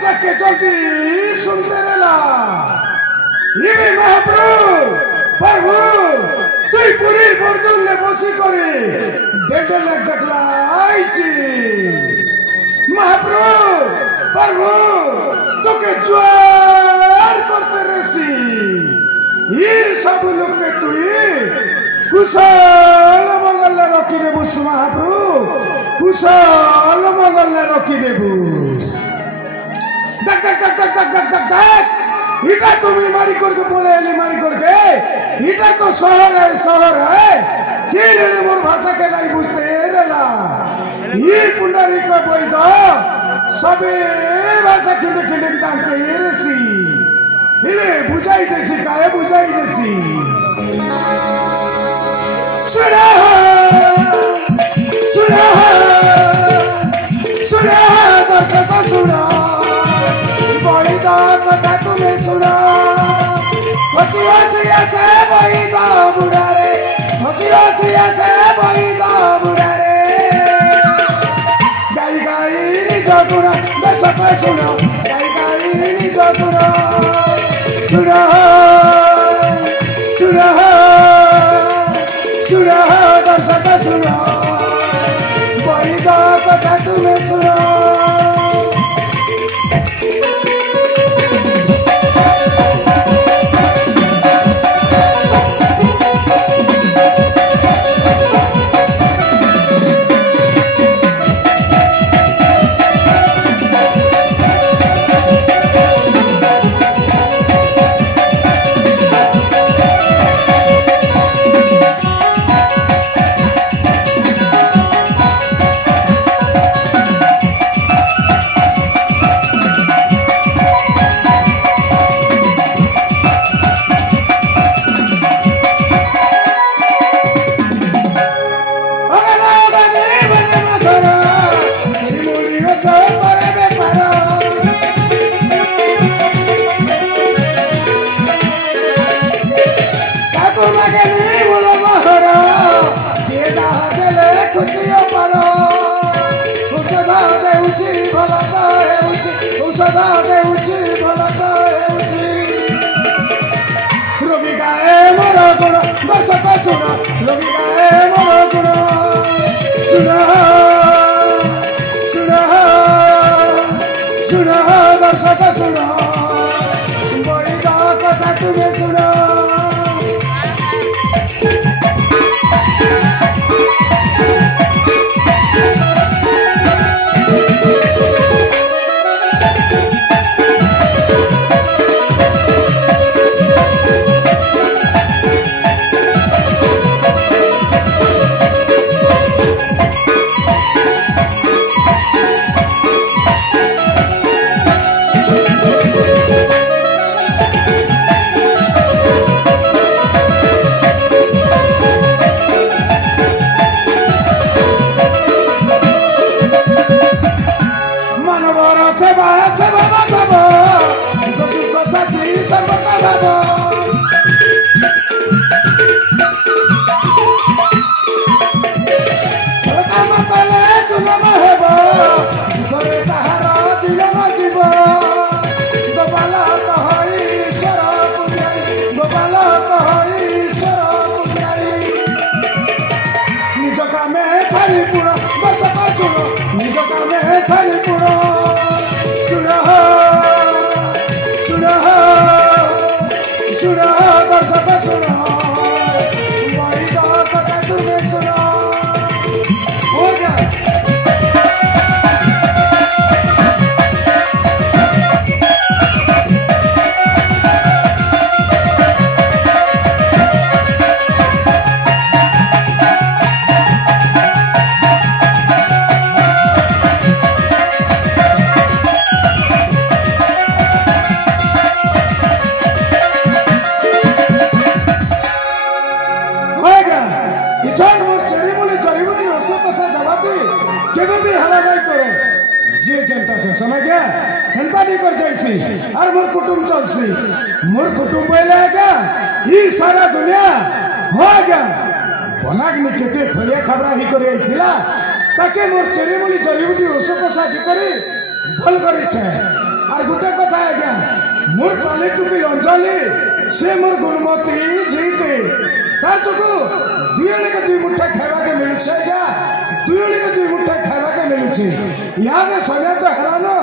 के जल्दी सुनते रहला इबे महाप्रभु प्रभु তুই পুরীর বরদুল্লে বসি করে ডেটে লাগ দেখলা আইছি মহাপ্রভু প্রভু তোকে জোয়ার করতে রেছি এই সব লোককে তুই কুশল মঙ্গলে রকি দেবুস মহাপ্রভু কুশল মঙ্গলে রকি দেবুস দেখ দেখ দেখ দেখ দেখ দেখ দেখ দেখ এটা তুমি মারি করকে বলে এলি মারি করকে এটা তো শহর है কি রে মোর ভাষাকে নাই বুঝতে রেলা এই পুন্ডরিক বৈদ সবে ভাষা কিনে কিনে জানতে রেছি ইলে বুঝাই দেছি কায়ে বুঝাই দেছি সুরা সুরা সুরা দর্শক সুরা বৈদ কথা তুমি শুনো हसी हसी ऐसे बहिदा बुढ़ारे हसी हसी ऐसे बहिदा बुढ़ारे गाई गाई निज गुण दर्शक सुनो गाई गाई निज गुण सुनो सुनो सुनो दर्शक सुनो बहिदा कथा तुम्हें सुनो रोगी गाए मोर गुण दर्शक सुनो रोगी गाए मोर गुण सुनो सुनो सुनो दर्शक सुनो बहिदा कथा तुम्हें सुनो और मोर कुटुंब चलसी मोर कुटुंब बोले क्या ये सारा दुनिया हो गया बनाग्नि केते खलिया खबरा ही करे ताके मोर चेरी बोली जड़ी बुटी ओसो को साथी करे भल करी छे আর গোটে কথা আজ্ঞা মোর পালে টুকি অঞ্জলি সে মোর গুণমতী ঝিটে তার যোগু দুইকে দুই মুঠা খাইবাকে মিলুছে আজ্ঞা দুইকে দুই মুঠা খাইবাকে মিলুছে ইয়াদে সময় তো হেলানো